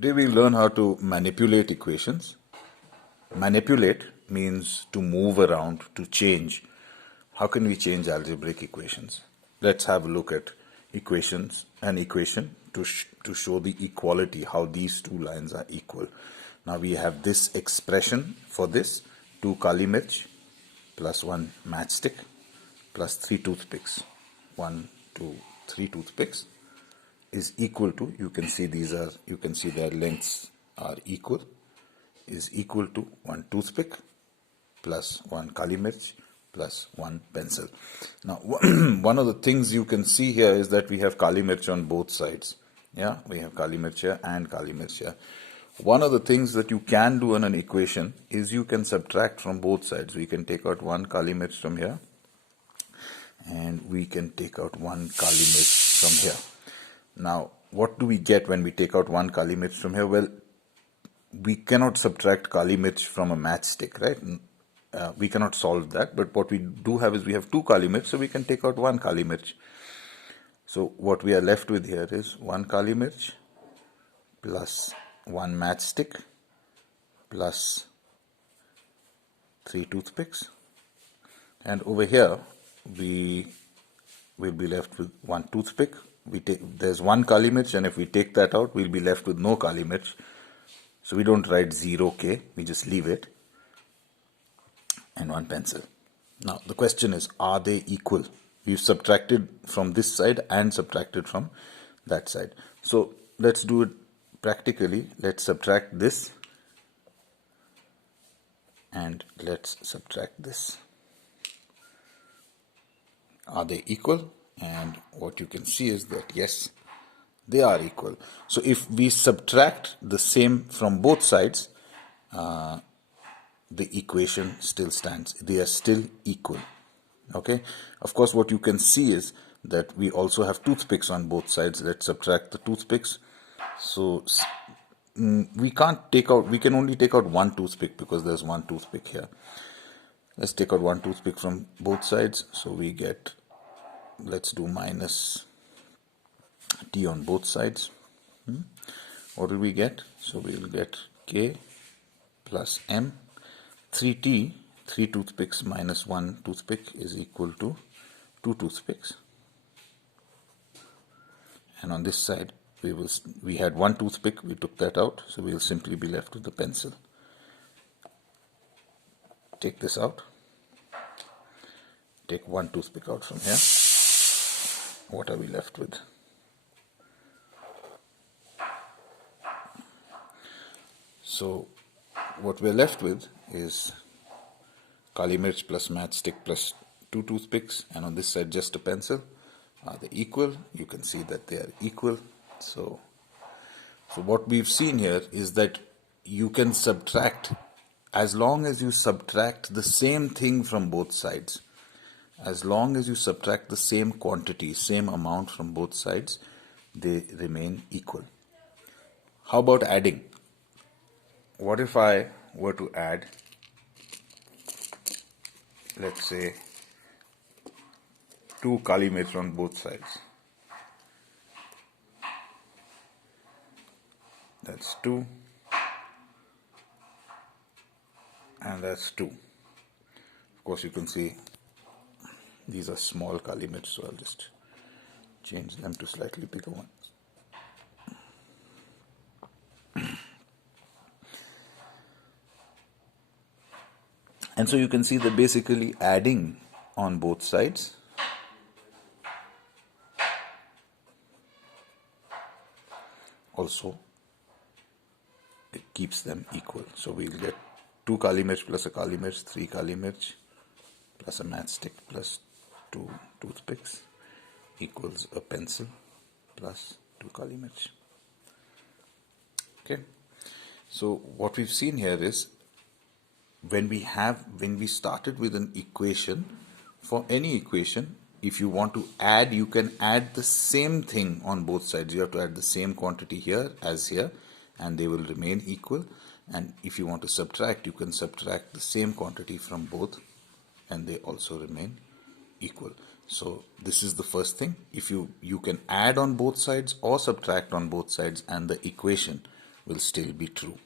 Today we'll learn how to manipulate equations. Manipulate means to move around, to change. How can we change algebraic equations? Let's have a look at an equation to show the equality, how these two lines are equal. Now we have this expression for this, 2 kali mirch plus 1 matchstick plus 3 toothpicks. 1, 2, 3 toothpicks is equal to, you can see their lengths are equal, is equal to 1 toothpick plus 1 kali mirch plus 1 pencil. Now, one of the things you can see here is that we have kali mirch on both sides. Yeah, we have kali mirch here and kali mirch here. One of the things that you can do in an equation is you can subtract from both sides. We can take out 1 kali mirch from here and we can take out 1 kali mirch from here. Now, what do we get when we take out 1 kali mirch from here? Well, we cannot subtract kali mirch from a matchstick, right? We cannot solve that, but what we do have is we have 2 kali mirch, so we can take out 1 kali mirch. So what we are left with here is 1 kali mirch plus 1 matchstick plus 3 toothpicks, and over here we will be left with 1 toothpick. There's 1 kali mirch, and if we take that out, we'll be left with no kali mirch. So we don't write 0k, we just leave it, and 1 pencil. Now the question is, are they equal? We've subtracted from this side and subtracted from that side. So let's do it practically. Let's subtract this and let's subtract this. Are they equal? And what you can see is that yes, they are equal. So if we subtract the same from both sides, the equation still stands. They are still equal. Okay. Of course, what you can see is that we also have toothpicks on both sides. Let's subtract the toothpicks. So we can only take out 1 toothpick because there's 1 toothpick here. Let's take out 1 toothpick from both sides. So we get, let's do minus t on both sides. What will we get? So we will get k plus m. 3t, 3 toothpicks minus 1 toothpick is equal to 2 toothpicks. And on this side, we had 1 toothpick, we took that out, so we will simply be left with the pencil. Take this out. Take 1 toothpick out from here. What are we left with? So what we're left with is kali mirch plus matchstick plus 2 toothpicks, and on this side just a pencil. Are they equal? You can see that they are equal. So what we've seen here is that you can subtract, as long as you subtract the same thing from both sides. As long as you subtract the same quantity, same amount from both sides, they remain equal. How about adding? What if I were to add, let's say, 2 kali mirch on both sides? That's 2, and that's 2. Of course, you can see these are small kali mirch, so I'll just change them to slightly bigger ones. And so you can see that basically adding on both sides also it keeps them equal. So we'll get 2 kali mirch plus a kali mirch, 3 kali mirch plus a matchstick plus 2 toothpicks equals a pencil plus 2 kali mirch. Okay. So what we've seen here is when we started with an equation, for any equation, if you want to add, you can add the same thing on both sides. You have to add the same quantity here as here, and they will remain equal. And if you want to subtract, you can subtract the same quantity from both, and they also remain equal. So this is the first thing. If you can add on both sides or subtract on both sides, and the equation will still be true.